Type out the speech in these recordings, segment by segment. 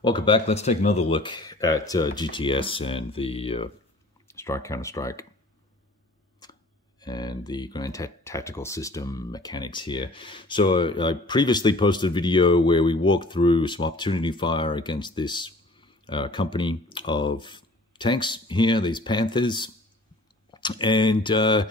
Welcome back. Let's take another look at GTS and the strike counter-strike and the Grand Tactical System mechanics here. So I previously posted a video where we walked through some opportunity fire against this company of tanks here, these Panthers, and there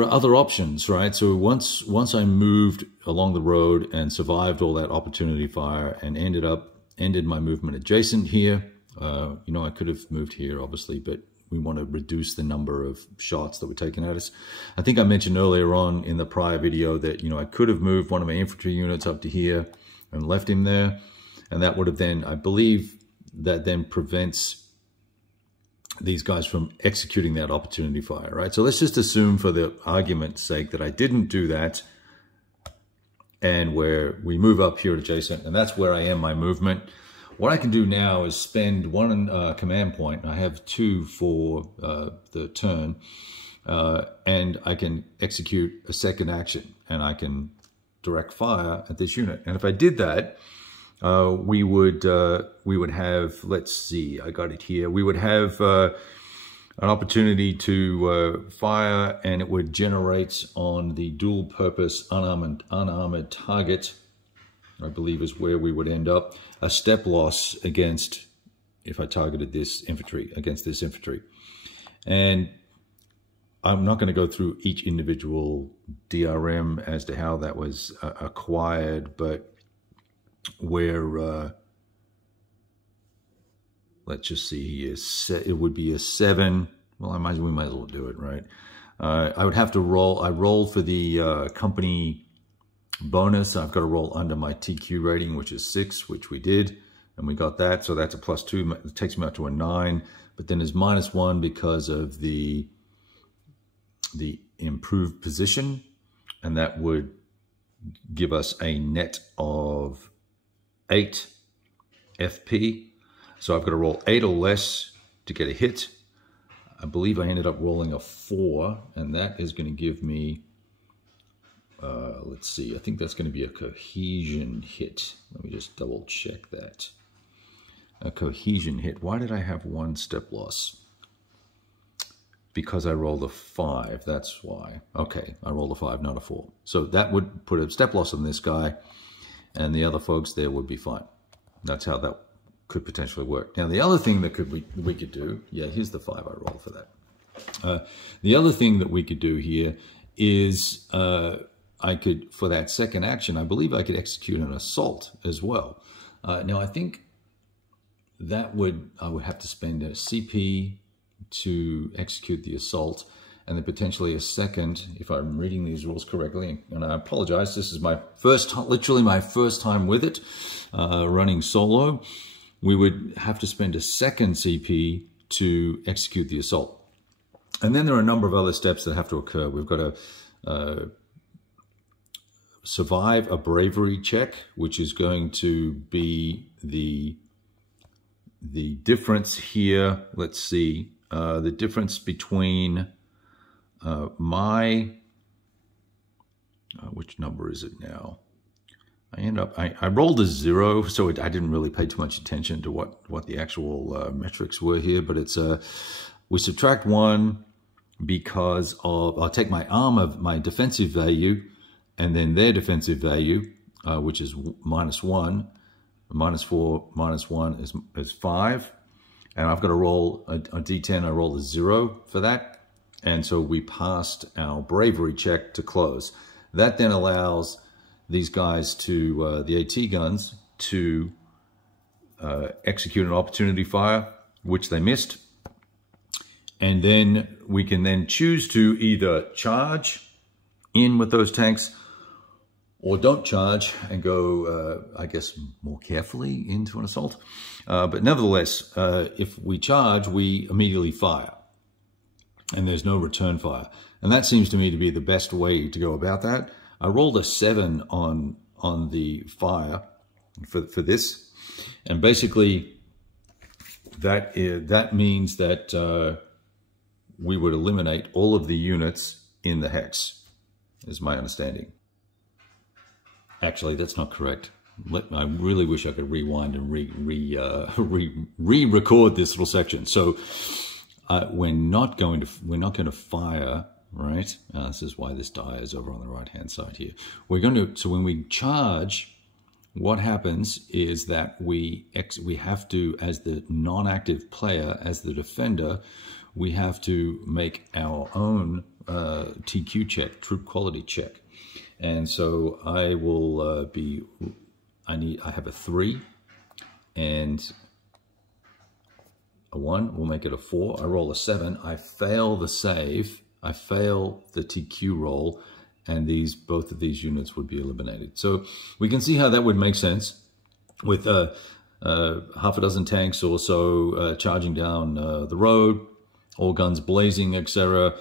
are other options, right? So once I moved along the road and survived all that opportunity fire and ended my movement adjacent here, I could have moved here obviously, but we want to reduce the number of shots that were taken at us. I think I mentioned earlier on in the prior video that, I could have moved one of my infantry units up to here and left him there. And that would have then, I believe, that then prevents these guys from executing that opportunity fire, right? So let's just assume for the argument's sake that I didn't do that, and where we move up here adjacent, and that's where I am my movement. What I can do now is spend one command point. I have two for the turn, and I can execute a second action, and I can direct fire at this unit. And if I did that, we would have, let's see, I got it here. We would have an opportunity to fire, and it would generate on the dual purpose unarmored target, I believe is where we would end up, a step loss against, if I targeted this infantry, against this infantry. And I'm not going to go through each individual DRM as to how that was acquired, but where, let's just see here, it would be a 7. Well, we might as well do it, right? I would have to roll. I rolled for the company bonus. I've got to roll under my TQ rating, which is 6, which we did, and we got that. So that's a +2. It takes me up to a 9. But then there's -1 because of the improved position, and that would give us a net of 8 FP. So I've got to roll 8 or less to get a hit. I believe I ended up rolling a 4, and that is going to give me, let's see, I think that's going to be a cohesion hit. Let me just double check that. A cohesion hit. Why did I have 1 step loss? Because I rolled a 5, that's why. Okay, I rolled a 5, not a 4. So that would put a step loss on this guy, and the other folks there would be fine. That's how that could potentially work. Now, the other thing that we could do, yeah, here's the 5 I rolled for that. The other thing that we could do here is I could, for that second action, I believe I could execute an assault as well. Now, I think that I would have to spend a CP to execute the assault, and then potentially a second, if I'm reading these rules correctly, and I apologize, this is literally my first time with it, running solo. We would have to spend a second CP to execute the assault. And then there are a number of other steps that have to occur. We've got to survive a bravery check, which is going to be the difference here. Let's see, the difference between which number is it now? I rolled a 0, so I didn't really pay too much attention to what the actual metrics were here, but it's we subtract 1 because of, I'll take my armor, my defensive value, and then their defensive value, which is -1, -4, -1 is 5, and I've got to roll a D10. I rolled a 0 for that, and so we passed our bravery check to close. That then allows these guys to, the AT guns, to execute an opportunity fire, which they missed. And then we can then choose to either charge in with those tanks or don't charge and go, I guess, more carefully into an assault. But nevertheless, if we charge, we immediately fire, and there's no return fire. And that seems to me to be the best way to go about that. I rolled a 7 on the fire for this, and basically that means that we would eliminate all of the units in the hex, is my understanding. Actually, that's not correct. I really wish I could rewind and re-record this little section. So we're not going to fire, right? This is why this die is over on the right-hand side here. So when we charge, what happens is that we have to, as the non-active player, as the defender, we have to make our own TQ check, troop quality check. And so I will I have a 3 and a 1. We'll make it a 4. I roll a 7. I fail the save. I fail the TQ roll, and both of these units would be eliminated. So we can see how that would make sense with half a dozen tanks or so charging down the road, all guns blazing, etc.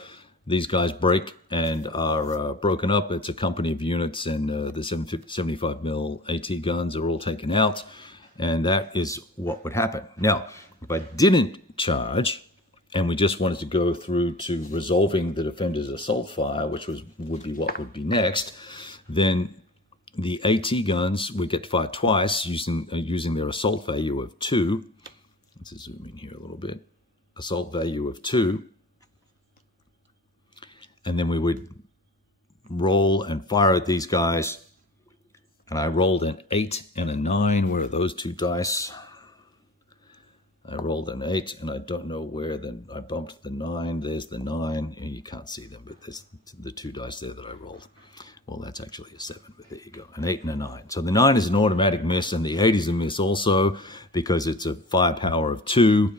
These guys break and are broken up. It's a company of units, and the 75mm AT guns are all taken out, and that is what would happen. Now, if I didn't charge, and we just wanted to go through to resolving the defender's assault fire, which would be what would be next, then the AT guns would get to fire twice using their assault value of 2. Let's zoom in here a little bit. Assault value of 2. And then we would roll and fire at these guys. And I rolled an 8 and a 9. Where are those two dice? I rolled an 8, and I don't know where. Then I bumped the 9. There's the 9. You can't see them, but there's the two dice there that I rolled. Well, that's actually a 7, but there you go. An 8 and a 9. So the 9 is an automatic miss, and the 8 is a miss also because it's a firepower of 2.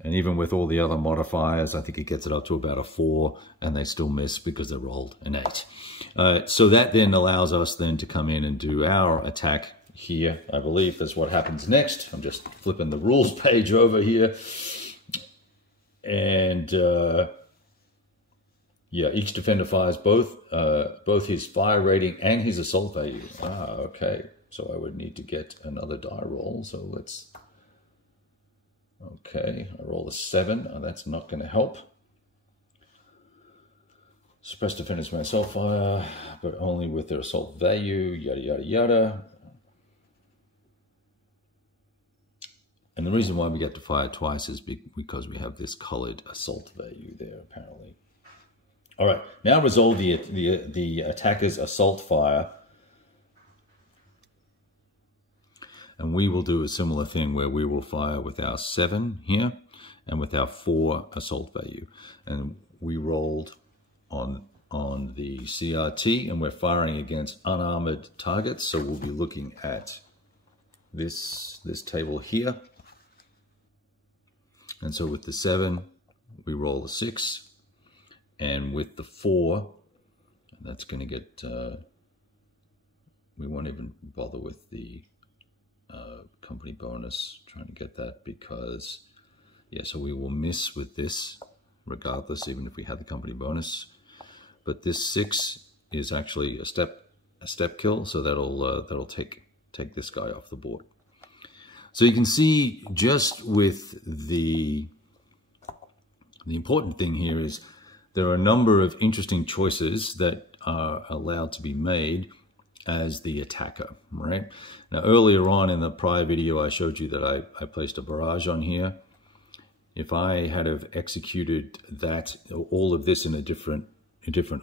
And even with all the other modifiers, I think it gets it up to about a 4, and they still miss because they rolled an 8. So that then allows us then to come in and do our attack here. I believe that's what happens next. I'm just flipping the rules page over here. And yeah, each defender fires both his fire rating and his assault value. Okay. So I would need to get another die roll. So let's... Okay, I roll a 7. Oh, that's not going to help. Suppress defenders may assault fire, but only with their assault value, yada, yada, yada. And the reason why we get to fire twice is because we have this colored assault value there, apparently. All right, now resolve the attacker's assault fire. And we will do a similar thing where we will fire with our 7 here and with our 4 assault value. And we rolled on the CRT, and we're firing against unarmored targets. So we'll be looking at this table here. And so with the 7, we roll a 6. And with the 4, that's going to get, we won't even bother with the company bonus, trying to get that because, yeah, so we will miss with this regardless, even if we had the company bonus. But this 6 is actually a step kill, so that'll take this guy off the board. So you can see just with the important thing here is there are a number of interesting choices that are allowed to be made as the attacker, right? Now, earlier on in the prior video, I showed you that I placed a barrage on here. If I had have executed that, all of this in a different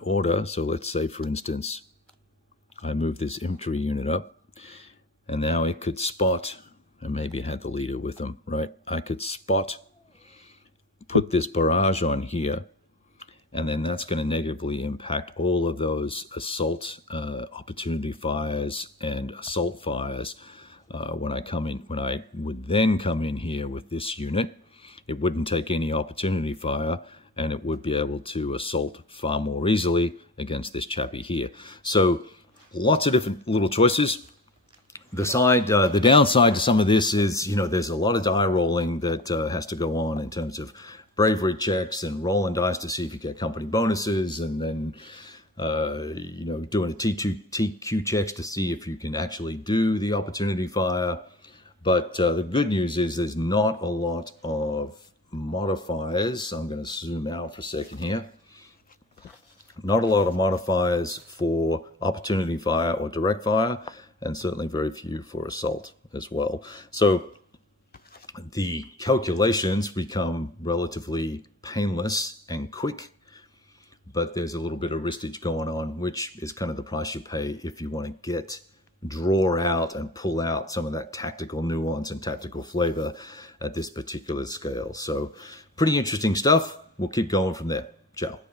order, so let's say, for instance, I move this infantry unit up, and now it could spot, and maybe it had the leader with them, right? I could spot, put this barrage on here, and then that's going to negatively impact all of those assault opportunity fires and assault fires when I would then come in here with this unit. It wouldn't take any opportunity fire, and it would be able to assault far more easily against this chappy here. So lots of different little choices. The downside to some of this is, you know, there's a lot of die rolling that has to go on in terms of bravery checks and rolling dice to see if you get company bonuses, and then you know, doing a TQ checks to see if you can actually do the opportunity fire. But the good news is there's not a lot of modifiers. I'm going to zoom out for a second here. Not a lot of modifiers for opportunity fire or direct fire. and certainly very few for assault as well. So the calculations become relatively painless and quick, but there's a little bit of wristage going on, which is kind of the price you pay if you want to draw out and pull out some of that tactical nuance and tactical flavor at this particular scale. So pretty interesting stuff. We'll keep going from there. Ciao.